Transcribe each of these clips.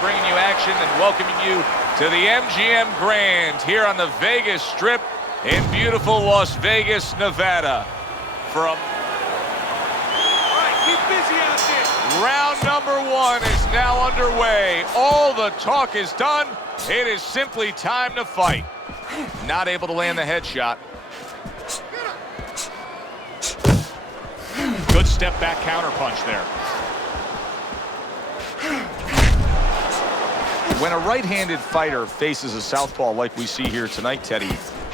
bringing you action and welcoming you to the MGM Grand here on the Vegas Strip in beautiful Las Vegas, Nevada. From keep busy out there. Round number one is now underway. All the talk is done. It is simply time to fight. Not able to land the headshot. Good step back counter punch there. When a right-handed fighter faces a southpaw like we see here tonight, Teddy,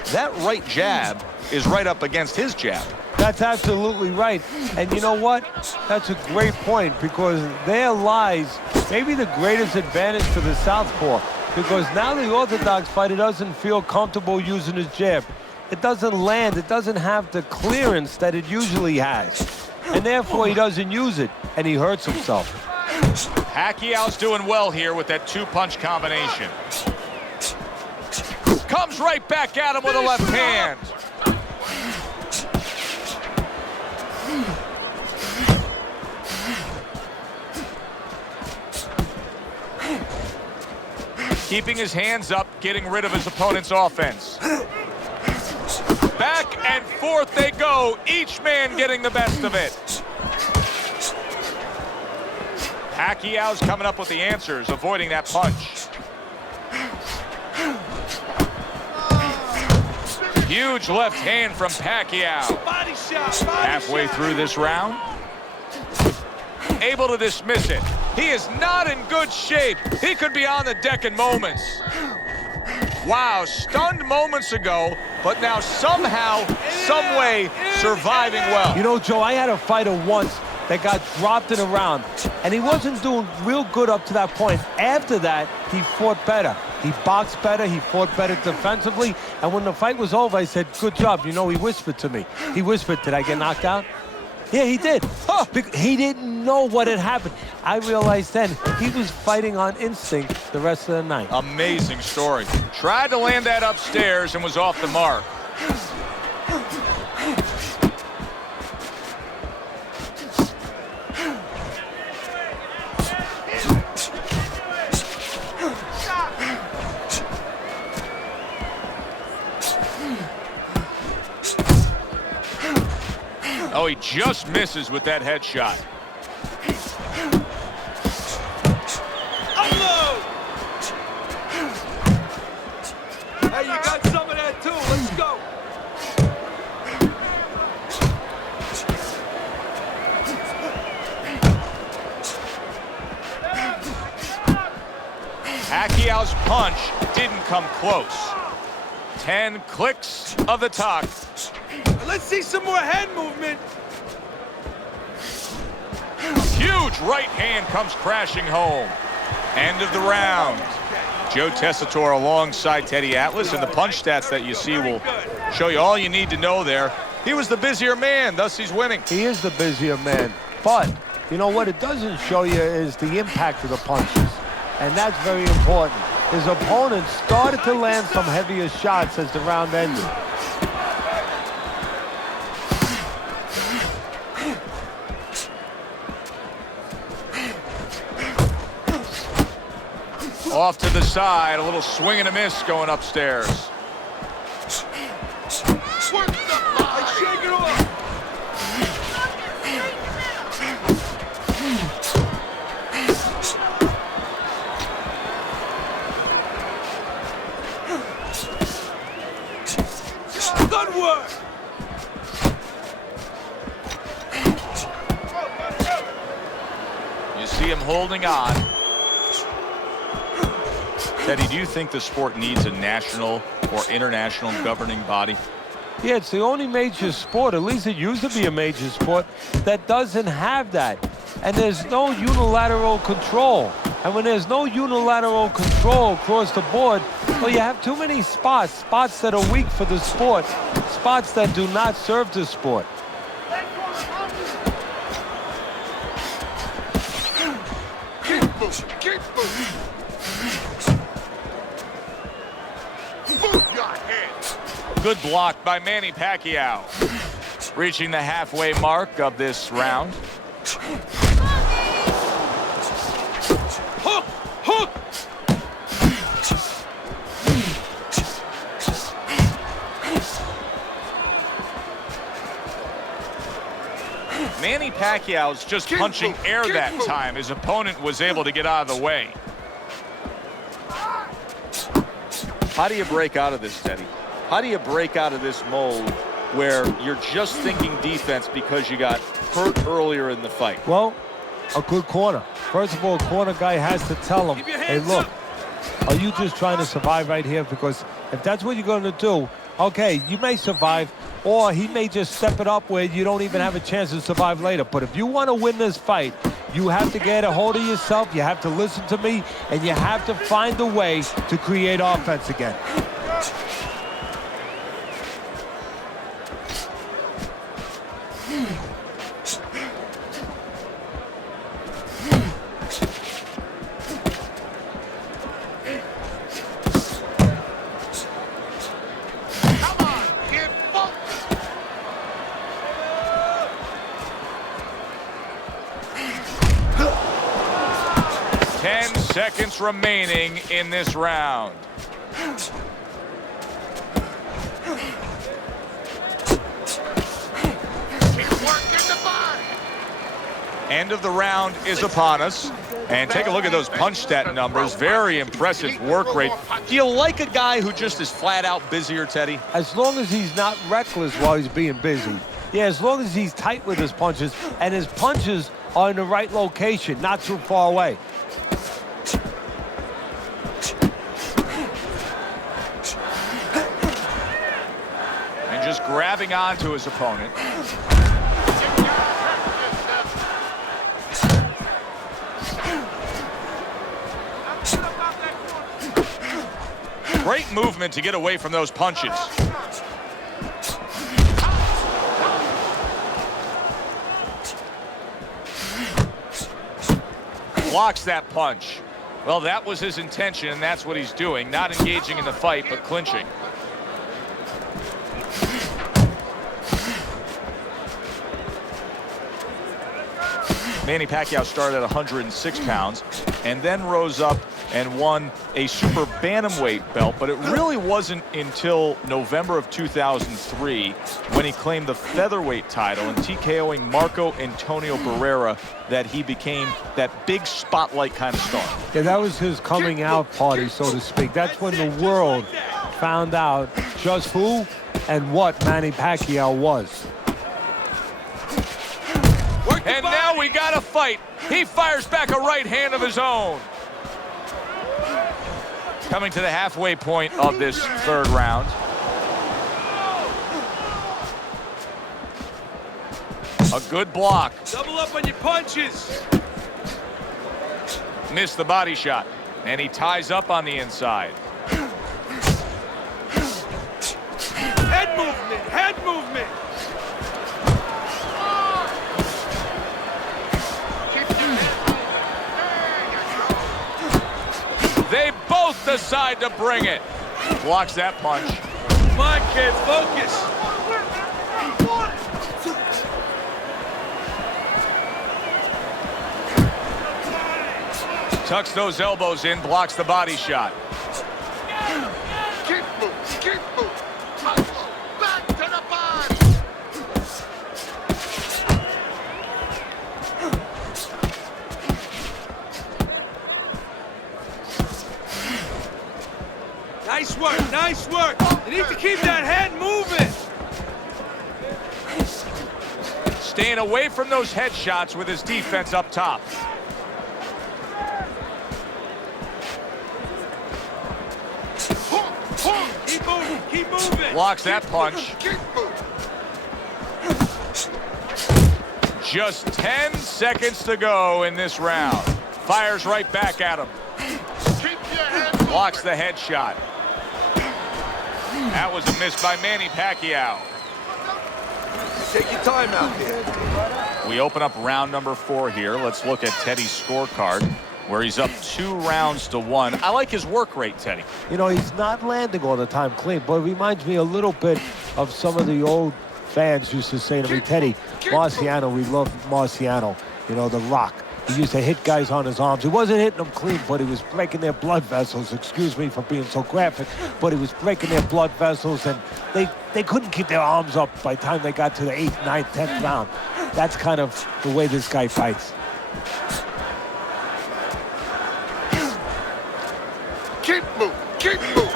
that right jab is right up against his jab. That's absolutely right. And you know what? That's a great point, because there lies maybe the greatest advantage for the southpaw, because now the orthodox fighter doesn't feel comfortable using his jab. It doesn't land. It doesn't have the clearance that it usually has. And therefore, he doesn't use it, and he hurts himself. Pacquiao's doing well here with that two-punch combination. Comes right back at him with a left hand. Keeping his hands up, getting rid of his opponent's offense. Back and forth they go, each man getting the best of it. Pacquiao's coming up with the answers, avoiding that punch. Huge left hand from Pacquiao. Body shot. Halfway through this round, able to dismiss it. He is not in good shape. He could be on the deck in moments. Wow, stunned moments ago, but now somehow, some way, surviving well. You know, Joe, I had a fighter once that got dropped in a round, and he wasn't doing real good up to that point. After that, he fought better. He boxed better, he fought better defensively, and when the fight was over, I said, good job. You know, he whispered to me. He whispered, did I get knocked out? Yeah, he did. He didn't know what had happened. I realized then he was fighting on instinct the rest of the night. Amazing story. Tried to land that upstairs and was off the mark. Oh, he just misses with that headshot. Unload! Hey, you got some of that too. Let's go. Pacquiao's punch didn't come close. 10 clicks of the talk. Let's see some more head movement. Huge right hand comes crashing home. End of the round. Joe Tessitore alongside Teddy Atlas, and the punch stats that you see will show you all you need to know there. He was the busier man, thus he's winning. He is the busier man, but you know what it doesn't show you is the impact of the punches, and that's very important. His opponent started to land some heavier shots as the round ended. Off to the side, a little swing and a miss going upstairs. Work the body. Shake it off. Good work. You see him holding on. Teddy, do you think the sport needs a national or international governing body? Yeah, it's the only major sport, at least it used to be a major sport, that doesn't have that. And there's no unilateral control. And when there's no unilateral control across the board, well, you have too many spots that are weak for the sport, spots that do not serve the sport. Keep moving. Keep moving. Good block by Manny Pacquiao. Reaching the halfway mark of this round. Hook! Hook! Pacquiao's just punching air that time. His opponent was able to get out of the way. How do you break out of this, Teddy? How do you break out of this mold where you're just thinking defense because you got hurt earlier in the fight? Well, a good corner. First of all, a corner guy has to tell him, hey, look, are you just trying to survive right here? Because if that's what you're going to do, okay, you may survive, or he may just step it up where you don't even have a chance to survive later. But if you want to win this fight, you have to get a hold of yourself, you have to listen to me, and you have to find a way to create offense again. Come on, kid, focus. 10 seconds remaining in this round. Keep working the body. End of the round is upon us. And take a look at those punch stat numbers. Very impressive work rate. Do you like a guy who just is flat out busier, Teddy? As long as he's not reckless while he's being busy. Yeah, as long as he's tight with his punches, and his punches are in the right location, not too far away. And just grabbing onto his opponent. Great movement to get away from those punches. Blocks that punch. Well, that was his intention, and that's what he's doing. Not engaging in the fight, but clinching. Manny Pacquiao started at 106 pounds and then rose up and won a super bantamweight belt, but it really wasn't until November of 2003 when he claimed the featherweight title and TKOing Marco Antonio Barrera that he became that big spotlight kind of star. Yeah, that was his coming out party, so to speak. That's when the world found out just who and what Manny Pacquiao was. And now we got a fight. He fires back a right hand of his own. Coming to the halfway point of this third round. A good block. Double up on your punches. Missed the body shot. And he ties up on the inside. Head movement, head movement. They both decide to bring it. Blocks that punch. Come on, kid, focus. Tucks those elbows in, blocks the body shot. Keep moving, keep moving. Back to the body. Nice work, nice work. You need to keep that head moving. Staying away from those headshots with his defense up top. Keep moving, keep moving. Blocks that punch. Keep moving. Just 10 seconds to go in this round. Fires right back at him. Keep your head moving. Blocks the headshot. That was a miss by Manny Pacquiao. Take your time out there. We open up round number 4 here. Let's look at Teddy's scorecard, where he's up 2 rounds to 1. I like his work rate, Teddy. You know, he's not landing all the time clean, but it reminds me a little bit of some of the old fans used to say to me, Teddy, Marciano, we love Marciano, you know, the Rock. He used to hit guys on his arms. He wasn't hitting them clean, but he was breaking their blood vessels. Excuse me for being so graphic, but he was breaking their blood vessels, and they couldn't keep their arms up by the time they got to the 8th, 9th, 10th round. That's kind of the way this guy fights. Keep moving. Keep moving.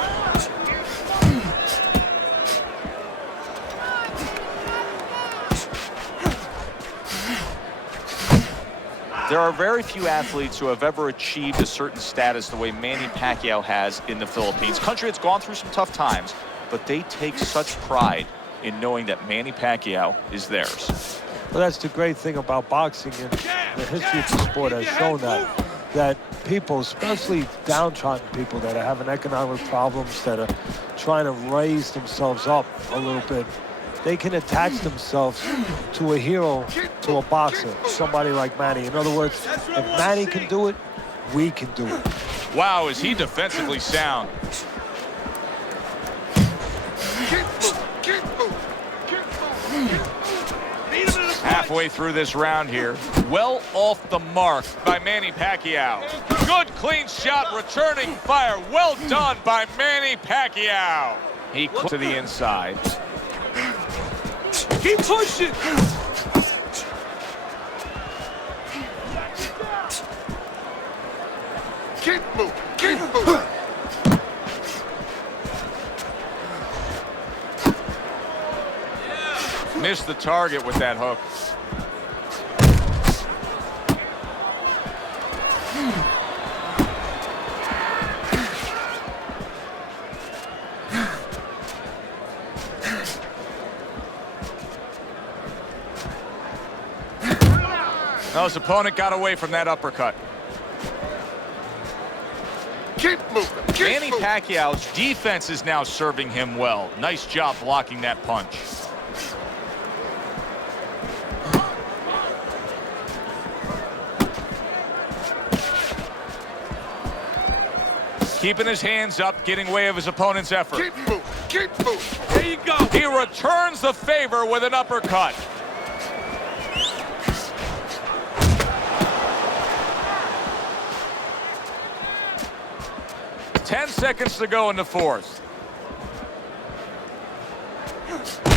There are very few athletes who have ever achieved a certain status the way Manny Pacquiao has in the Philippines. Country that's gone through some tough times, but they take such pride in knowing that Manny Pacquiao is theirs. Well, that's the great thing about boxing, and the history of the sport has shown that people, especially downtrodden people that are having economic problems, that are trying to raise themselves up a little bit, they can attach themselves to a hero, to a boxer, somebody like Manny. In other words, if Manny can do it, we can do it. Wow, is he defensively sound. Halfway through this round here. Well off the mark by Manny Pacquiao. Good clean shot, returning fire. Well done by Manny Pacquiao. He to the inside. Keep pushing. Keep moving. Keep moving. Missed the target with that hook. No, his opponent got away from that uppercut. Keep moving. Keep Manny moving. Pacquiao's defense is now serving him well. Nice job blocking that punch. Keeping his hands up, getting way of his opponent's effort. Keep moving. Keep moving. There you go. He returns the favor with an uppercut. Ten seconds to go in the fourth.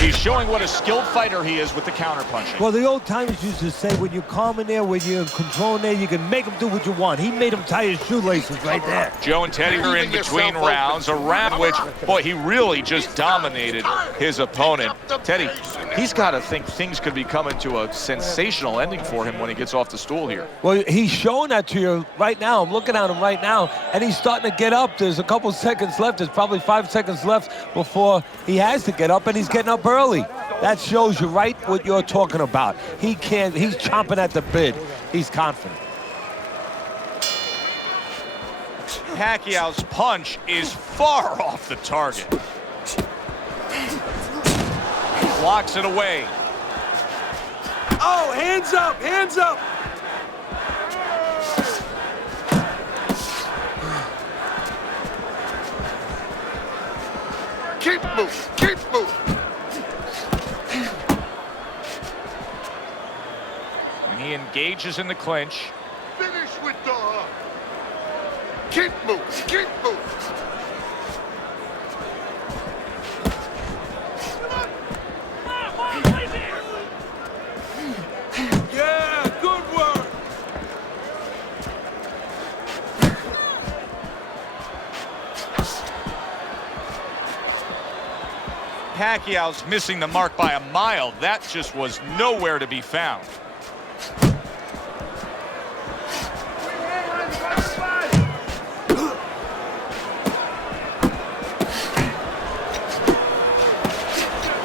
He's showing what a skilled fighter he is with the counterpunching. Well, the old timers used to say, when you're calm in there, when you're controlling there, you can make him do what you want. He made him tie his shoelaces right there. Joe and Teddy are in between rounds, a round which, boy, he really just dominated his opponent. Teddy, he's got to think things could be coming to a sensational ending for him when he gets off the stool here. Well, he's showing that to you right now. I'm looking at him right now, and he's starting to get up. There's a couple seconds left. There's probably 5 seconds left before he has to get up, and he's getting up early. That shows you right what you're talking about. He's chomping at the bit. He's confident. Pacquiao's punch is far off the target. Blocks it away. Oh, hands up. Hands up. Keep moving. Keep moving. And he engages in the clinch. Finish with the hook. Keep moving. Keep moving. Yeah, good work. Pacquiao's missing the mark by a mile. That just was nowhere to be found.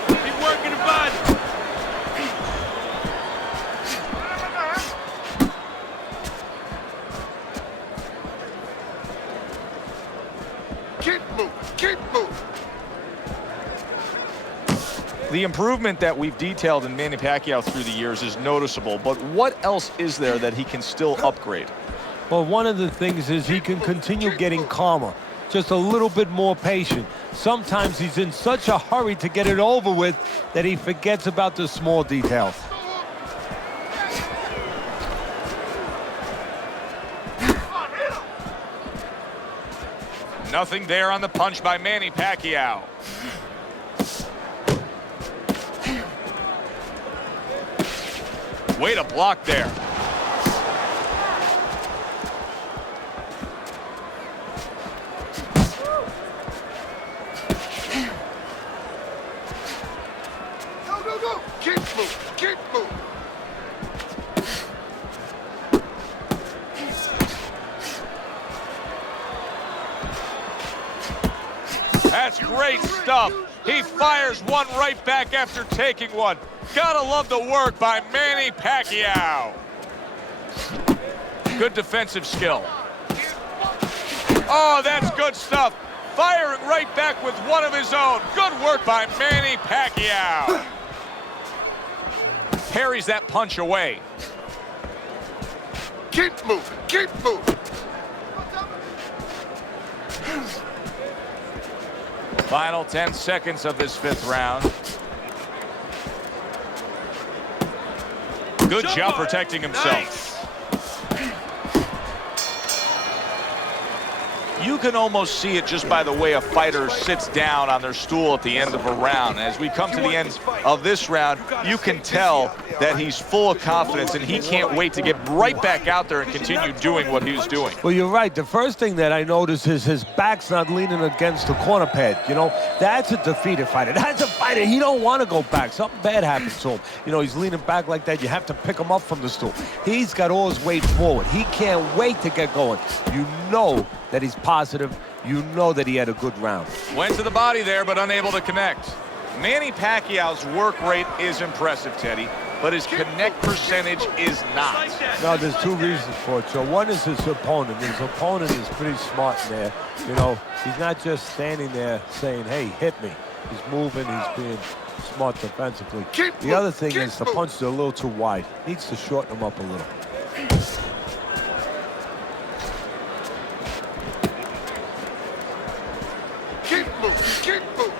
Keep working the body. Keep moving. Keep moving. The improvement that we've detailed in Manny Pacquiao through the years is noticeable, but what else is there that he can still upgrade? Well, one of the things is he can continue getting calmer, just a little bit more patient. Sometimes he's in such a hurry to get it over with that he forgets about the small details. Nothing there on the punch by Manny Pacquiao. Way to block there. Go. Keep moving. Keep moving. That's great stuff. He fires one right back after taking one. Gotta love the work by Manny Pacquiao. Good defensive skill. Oh, that's good stuff. Firing right back with one of his own. Good work by Manny Pacquiao. Parries that punch away. Keep moving. Keep moving. Final 10 seconds of this 5th round. Good job protecting himself. You can almost see it just by the way a fighter sits down on their stool at the end of a round. As we come to the end of this round, you can tell that he's full of confidence and he can't wait to get right back out there and continue doing what he was doing. Well, you're right. The first thing that I noticed is his back's not leaning against the corner pad. You know, that's a defeated fighter. That's a fighter. He don't want to go back. Something bad happened to him. You know, he's leaning back like that. You have to pick him up from the stool. He's got all his weight forward. He can't wait to get going. You know that he's positive. You know that he had a good round. Went to the body there, but unable to connect. Manny Pacquiao's work rate is impressive, Teddy, but his connect percentage is not. No, there's two reasons for it. So one is his opponent. His opponent is pretty smart in there. You know, he's not just standing there saying, hey, hit me. He's moving, he's being smart defensively. The other thing is the punches are a little too wide. Needs to shorten them up a little. Keep moving. Keep moving.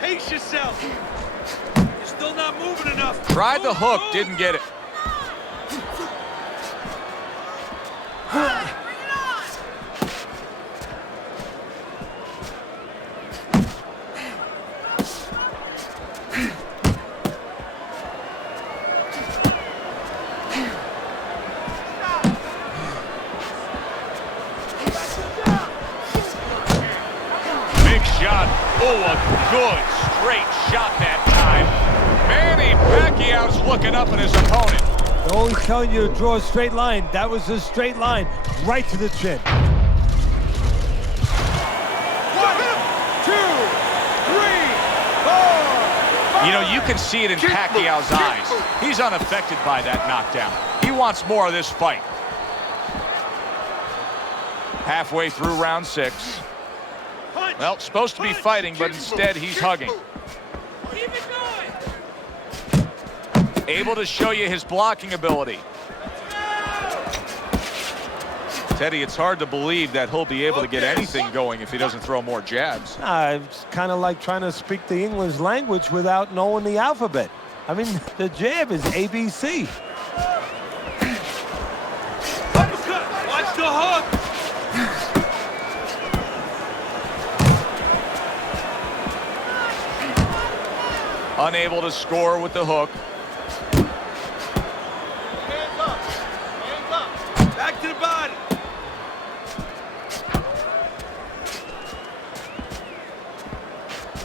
Pace yourself. You're still not moving enough. Tried the hook, didn't get it. Oh, a good straight shot that time. Manny Pacquiao's looking up at his opponent. They're only telling you to draw a straight line. That was a straight line right to the chin. 1, 2, 3, 4. You know, you can see it in Pacquiao's eyes. He's unaffected by that knockdown. He wants more of this fight. Halfway through round 6. Well, supposed to be fighting, but instead he's hugging. Able to show you his blocking ability. Teddy, it's hard to believe that he'll be able to get anything going if he doesn't throw more jabs. It's kind of like trying to speak the English language without knowing the alphabet. I mean, the jab is ABC. Uppercut. Watch the hook. Unable to score with the hook. Hands up. Hands up. Back to the body.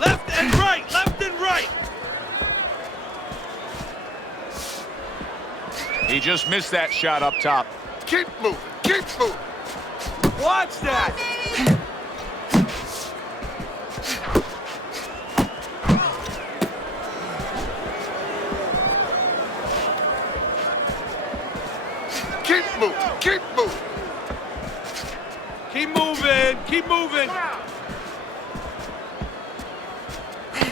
Left and right. Left and right. He just missed that shot up top. Keep moving. Keep moving. Watch that. Keep moving. Keep moving. Keep moving. Keep moving.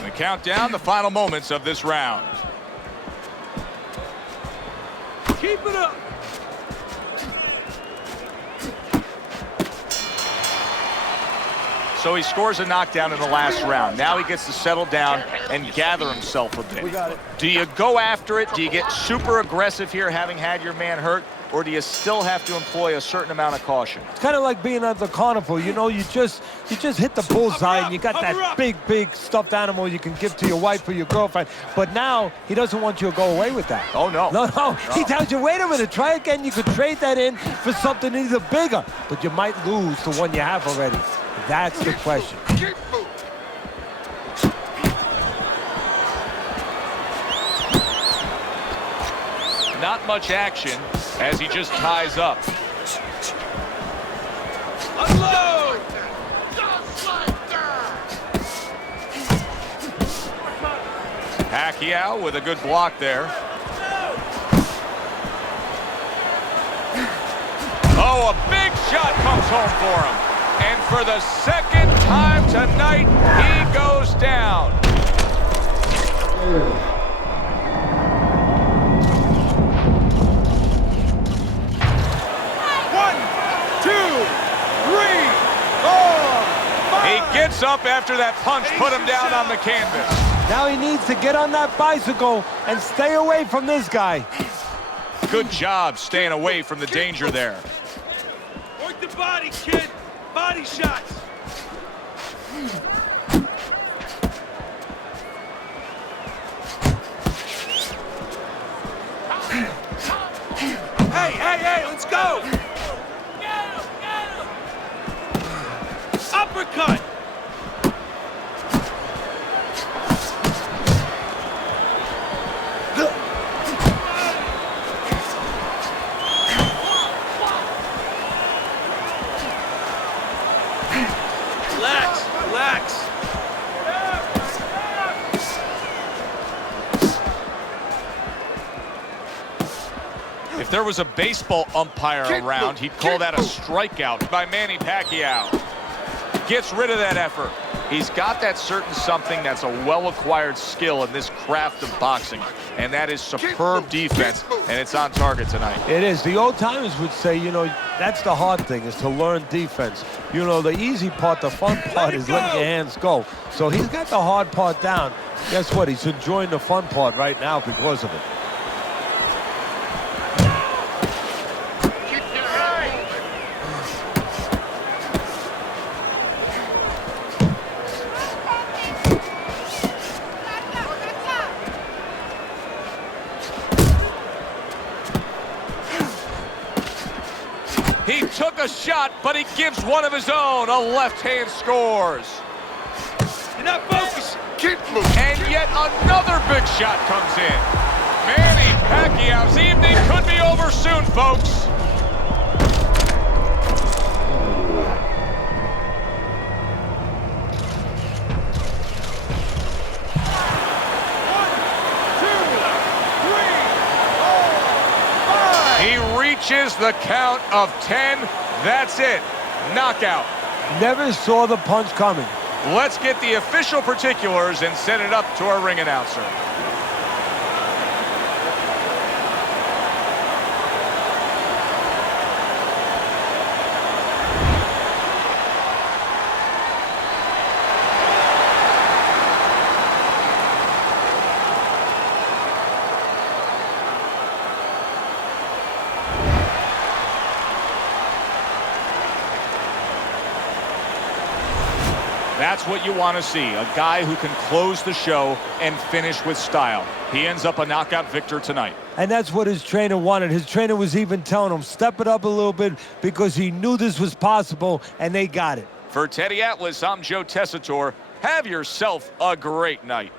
We count down the final moments of this round. Keep it up. So he scores a knockdown in the last round. Now he gets to settle down and gather himself a bit. We got it. Do you go after it? Do you get super aggressive here, having had your man hurt? or do you still have to employ a certain amount of caution? It's kind of like being at the carnival. You know, you just hit the bullseye and you got that big stuffed animal you can give to your wife or your girlfriend. But now he doesn't want you to go away with that. Oh, no. No. He tells you, wait a minute, try again. You could trade that in for something either bigger, but you might lose the one you have already. That's the question. Keep moving. Not much action as he just ties up. Unload! Just like that. Pacquiao with a good block there. Oh, a big shot comes home for him. And for the second time tonight, he goes down. He gets up after that punch put him down on the canvas. Now he needs to get on that bicycle and stay away from this guy. Good job staying away from the danger there. Work the body, kid. Body shots. Hey, let's go. Uppercut. Relax. If there was a baseball umpire around, he'd call that a strikeout by Manny Pacquiao. Gets rid of that effort. He's got that certain something that's a well-acquired skill in this craft of boxing, and that is superb defense, and it's on target tonight. It is. The old timers would say, you know, that's the hard thing, is to learn defense. You know, the easy part, the fun part is letting your hands go. So he's got the hard part down. Guess what? He's enjoying the fun part right now because of it. Keep your head moving. He took a shot, but he gives one of his own. A left hand scores. You're not focused. Keep moving. And yet another big shot comes in. Manny Pacquiao's evening could be over soon, folks. He reaches the count of 10. That's it. Knockout. Never saw the punch coming. Let's get the official particulars and send it up to our ring announcer. That's what you want to see, a guy who can close the show and finish with style. He ends up a knockout victor tonight. And that's what his trainer wanted. His trainer was even telling him, step it up a little bit, because he knew this was possible, and they got it. For Teddy Atlas, I'm Joe Tessitore. Have yourself a great night.